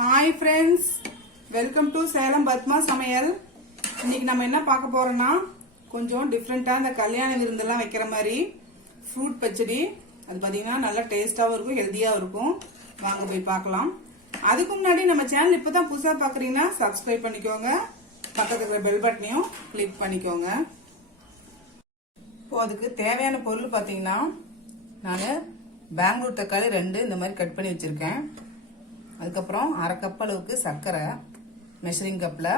Hi friends, welcome to Salem Padma சமையல். இன்னைக்கு நம்ம என்ன பார்க்க போறோம்னா கொஞ்சம் டிஃபரெண்டா இந்த கல்யாண விருந்தெல்லாம் வைக்கிற மாதிரி ஃப்ரூட் பச்சடி. அது பாத்தீங்கன்னா நல்ல டேஸ்டாவும் இருக்கும், ஹெல்தியாவும் இருக்கும். வாங்க போய் பார்க்கலாம். அதுக்கு முன்னாடி நம்ம சேனல் இப்பதான் புதுசா பாக்குறீங்கன்னா சப்ஸ்கிரைப் பண்ணிக்கோங்க, பக்கத்துல இருக்கிற பெல் பட்டனையும் கிளிக் பண்ணிக்கோங்க. இப்போ அதுக்கு தேவையான பொருள் பாத்தீங்கன்னா நான் பெங்களூர் தக்காளி 2 இந்த மாதிரி கட் பண்ணி வச்சிருக்கேன். அதுக்கப்புறம் அரை கப் அளவுக்கு சர்க்கரை மெஷரிங் கப்ல,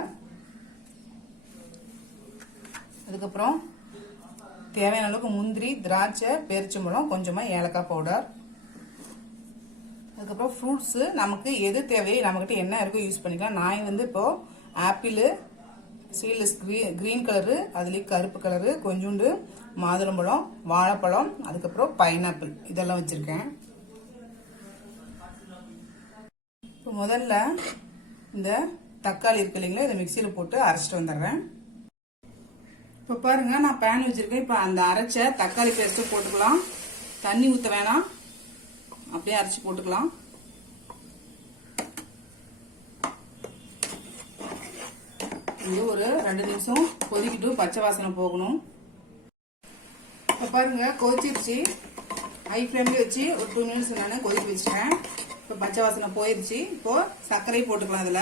அதுக்கப்புறம் தேவையான அளவுக்கு முந்திரி, திராட்சை, பேரிச்சம்பழம், கொஞ்சமா ஏலக்காய் பவுடர், அதுக்கப்புறம் ஃப்ரூட்ஸ் நமக்கு எது தேவையோ நம்மகிட்ட என்ன இருக்கோ யூஸ் பண்ணிக்கலாம். நான் இப்போ ஆப்பிள், சீட்லெஸ் கிரீன் கலரு, அதுலேயே கருப்பு கலரு, கொஞ்சோண்டு மாதுளம்பழம், வாழைப்பழம், அதுக்கப்புறம் பைனாப்பிள் இதெல்லாம் வச்சிருக்கேன். இப்போ முதல்ல இந்த தக்காளி இருக்கு இல்லைங்களா, இதை மிக்சியில் போட்டு அரைச்சிட்டு வந்துடுறேன். இப்போ பாருங்க, நான் பேன் வச்சிருக்கேன். இப்போ அந்த அரைச்ச தக்காளி பேஸ்ட் போட்டுக்கலாம். தண்ணி ஊற்ற வேணாம், அப்படியே அரைச்சி போட்டுக்கலாம். இது ஒரு 2 நிமிஷம் கொதிக்கிட்டு பச்சை வாசனை போகணும். இப்போ பாருங்க கொதிச்சிருச்சு. ஹை ஃப்ளேம்ல வச்சு ஒரு 2 மினிட்ஸ் நான் கொதிக்க வச்சிட்டேன். இப்போ பச்சை வாசனை போயிருச்சு. இப்போ சர்க்கரை போட்டுக்கலாம். அதுல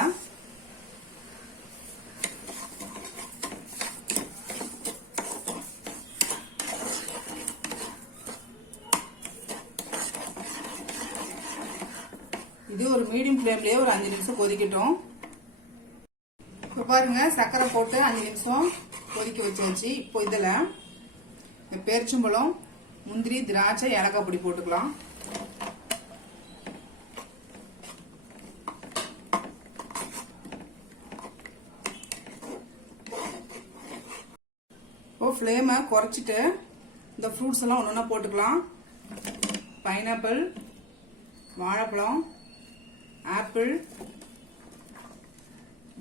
இது ஒரு மீடியம் ஃப்ளேம்லயே ஒரு 5 நிமிஷம் கொதிக்கட்டும். இப்போ பாருங்க சர்க்கரை போட்டு 5 நிமிஷம் கொதிக்க வச்சாச்சு. இப்போ இதுல இந்த பேரிச்சம்பழம், முந்திரி, திராட்சை, ஏலக்காய் பொடி போட்டுக்கலாம். இப்போ ஃப்ளேமை குறைச்சிட்டு இந்த ஃப்ரூட்ஸ் எல்லாம் ஒன்று ஒன்றா போட்டுக்கலாம். பைனாப்பிள், வாழைப்பழம், ஆப்பிள்,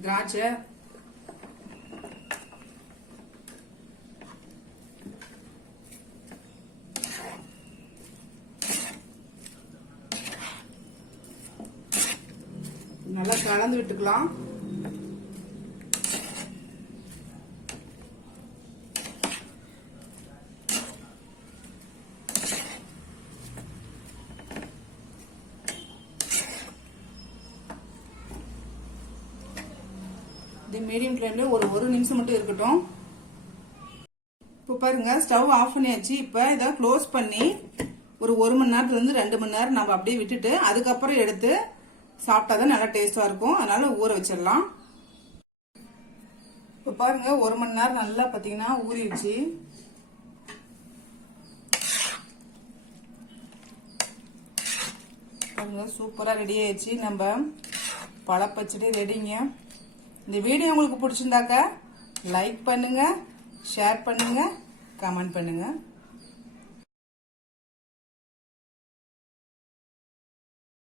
திராட்சை, நல்லா கலந்து விட்டுக்கலாம். இது மீடியம் ஃப்ளேம்ல ஒரு நிமிஷம் மட்டும் இருக்கட்டும். இப்போ பாருங்க ஸ்டவ் ஆஃப் பண்ணியாச்சு. இப்போ இதை க்ளோஸ் பண்ணி ஒரு 1 மணி நேரத்துல இருந்து 2 மணி நேரம் நம்ம அப்படியே விட்டுட்டு அதுக்கப்புறம் எடுத்து சாப்பிட்டாதான் நல்லா டேஸ்டா இருக்கும். அதனால ஊற வச்சிடலாம். இப்போ பாருங்க 1 மணி நேரம் நல்லா பாத்தீங்கன்னா ஊறிடுச்சு. பாருங்க சூப்பரா ரெடி ஆயிடுச்சு. நம்ம பழப்பச்சடி ரெடிங்க. இந்த வீடியோ உங்களுக்கு பிடிச்சிருந்தாக்க லைக் பண்ணுங்க, ஷேர் பண்ணுங்க, கமெண்ட் பண்ணுங்க.